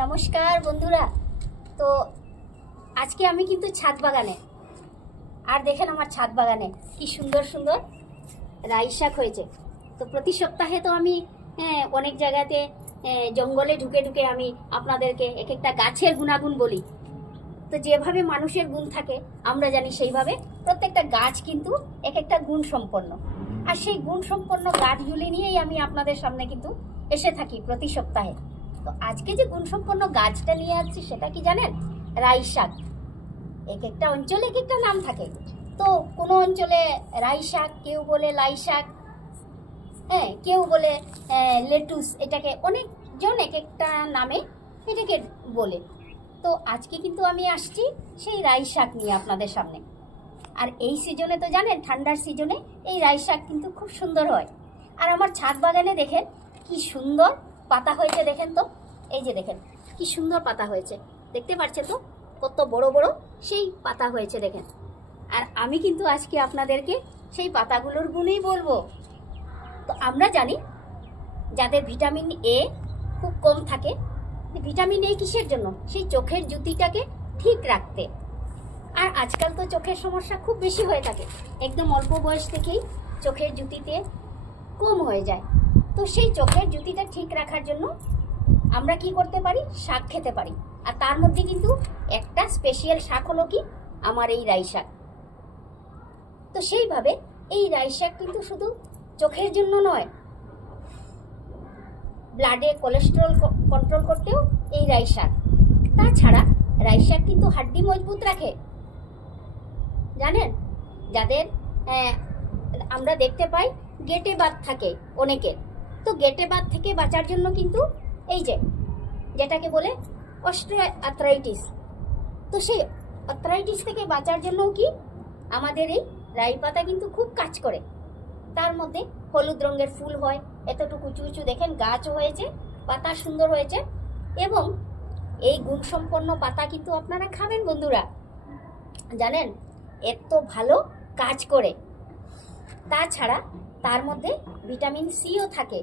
নমস্কার বন্ধুরা। তো আজকে আমি কিন্তু ছাদ বাগানে, আর দেখেন আমার ছাদ বাগানে কি সুন্দর সুন্দর রাই শাক হয়েছে। তো প্রতি সপ্তাহে তো আমি অনেক জায়গাতে জঙ্গলে ঢুকে ঢুকে আমি আপনাদেরকে এক একটা গাছের গুণাগুণ বলি। তো যেভাবে মানুষের গুণ থাকে আমরা জানি, সেইভাবে প্রত্যেকটা গাছ কিন্তু এক একটা গুণ সম্পন্ন। আর সেই গুণ সম্পন্ন গাছগুলি নিয়েই আমি আপনাদের সামনে কিন্তু এসে থাকি প্রতি সপ্তাহে। তো আজকে যে গুণসম্পন্ন গাছটা নিয়ে আসছি সেটা কি জানেন? রাই শাক। এক একটা অঞ্চলে এক একটা নাম থাকে। তো কোনো অঞ্চলে রাই শাক, কেউ বলে লাই শাক, কেউ বলে লেটুস। এটাকে অনেকজন এক একটা নামে এটাকে বলে। তো আজকে কিন্তু আমি আসছি সেই রাই শাক নিয়ে আপনাদের সামনে। আর এই সিজনে তো জানেন, ঠান্ডার সিজনে এই রাই শাক কিন্তু খুব সুন্দর হয়। আর আমার ছাদ বাগানে দেখেন কি সুন্দর পাতা হয়েছে। দেখেন তো, এই যে দেখেন কি সুন্দর পাতা হয়েছে, দেখতে পাচ্ছেন তো কত বড় বড় সেই পাতা হয়েছে দেখেন। আর আমি কিন্তু আজকে আপনাদেরকে সেই পাতাগুলোর গুণেই বলবো। তো আমরা জানি যাদের ভিটামিন এ খুব কম থাকে, ভিটামিন এ কিসের জন্য? সেই চোখের জ্যোতিটাকে ঠিক রাখতে। আর আজকাল তো চোখের সমস্যা খুব বেশি হয়ে থাকে, একদম অল্প বয়স থেকেই চোখের জ্যোতিতে কম হয়ে যায়। তো সেই চোখের জ্যোতিটা ঠিক রাখার জন্য আমরা কি করতে পারি? শাক খেতে পারি। আর তার মধ্যে কিন্তু একটা স্পেশাল শাক হলো কি, আমার এই রাই শাক। তো সেইভাবে এই রাই শাক কিন্তু শুধু চোখের জন্য নয়, ব্লাডে কোলেস্টেরল কন্ট্রোল করতেও এই রাই শাক। তাছাড়া রাই শাক কিন্তু হাড্ডি মজবুত রাখে। জানেন, যাদের আমরা দেখতে পাই গেটে বাত থাকে অনেকের, তো গেটে বাত থেকে বাঁচার জন্য কিন্তু এই যেটাকে বলে অস্টিওআর্থ্রাইটিস, তো সেই আর্থ্রাইটিস থেকে বাঁচার জন্যও কি আমাদের এই রাই পাতা কিন্তু খুব কাজ করে। তার মধ্যে হলুদ রঙের ফুল হয়, এতটুকু উঁচু উঁচু দেখেন গাছ হয়েছে, পাতা সুন্দর হয়েছে। এবং এই গুণসম্পন্ন পাতা কিন্তু আপনারা খাবেন বন্ধুরা, জানেন এত ভালো কাজ করে। তাছাড়া তার মধ্যে ভিটামিন সিও থাকে।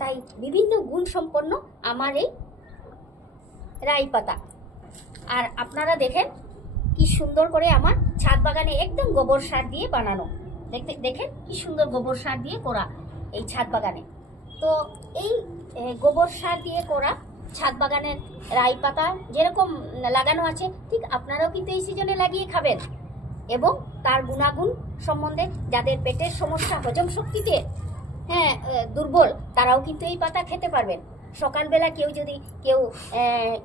তাই বিভিন্ন গুণ সম্পন্ন আমার এই রাই পাতা। আর আপনারা দেখেন কি সুন্দর করে আমার ছাদ বাগানে একদম গোবর সার দিয়ে বানানো। দেখেন কি সুন্দর গোবর সার দিয়ে করা এই ছাদ বাগানে। তো এই গোবর সার দিয়ে করা ছাদ বাগানের রাই পাতা যেরকম লাগানো আছে, ঠিক আপনারাও কিন্তু এই সিজনে লাগিয়ে খাবেন। এবং তার গুণাগুণ সম্বন্ধে, যাদের পেটের সমস্যা, হজম শক্তিতে দুর্বল, তারাও কিন্তু এই পাতা খেতে পারবেন। সকালবেলা কেউ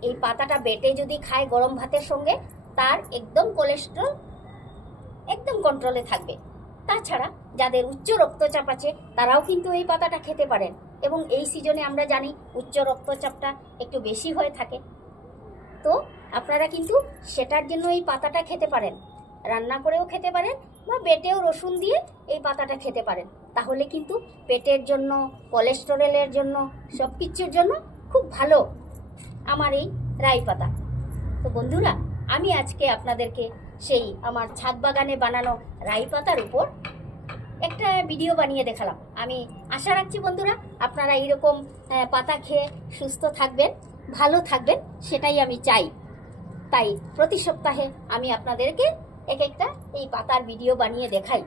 এই পাতাটা বেটে যদি খায় গরম ভাতের সঙ্গে, তার একদম কোলেস্টেরল একদম কন্ট্রোলে থাকবে। তাছাড়া যাদের উচ্চ রক্তচাপ আছে তারাও কিন্তু এই পাতাটা খেতে পারেন। এবং এই সিজনে আমরা জানি উচ্চ রক্তচাপটা একটু বেশি হয়ে থাকে। তো আপনারা কিন্তু সেটার জন্য এই পাতাটা খেতে পারেন, রান্না করেও খেতে পারেন বা বেটেও রসুন দিয়ে এই পাতাটা খেতে পারেন। তাহলে কিন্তু পেটের জন্য, কোলেস্টেরলের জন্য, সব কিছুর জন্য খুব ভালো আমার এই রাই পাতা। তো বন্ধুরা, আমি আজকে আপনাদেরকে সেই আমার ছাদ বাগানে বানানো রাই পাতার উপর একটা ভিডিও বানিয়ে দেখালাম। আমি আশা রাখছি বন্ধুরা আপনারা এইরকম পাতা খেয়ে সুস্থ থাকবেন, ভালো থাকবেন, সেটাই আমি চাই। তাই প্রতি সপ্তাহে আমি আপনাদেরকে এক একটা এই পাতার ভিডিও বানিয়ে দেখাই।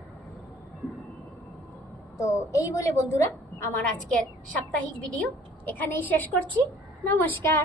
তো এই বলে বন্ধুরা আমার আজকের সাপ্তাহিক ভিডিও এখানেই শেষ করছি। নমস্কার।